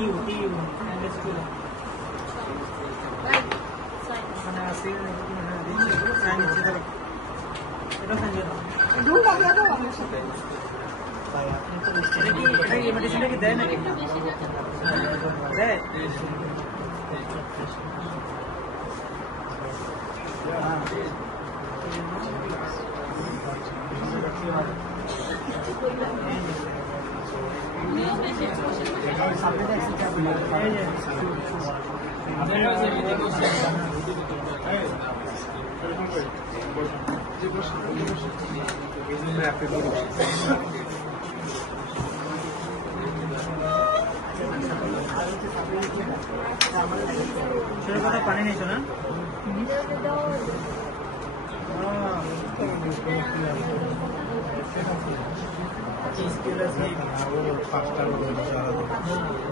TU, MS Student. মানে আছে sign ইচ্ছে ধরো এটা সাইন ধরো দুটো লাগে তো আমার সাথে এটা কি মেডিসিনটা কি দেয় নাকি দেয় ছোট কথা পানি নিয়েছো না স্কেল আছে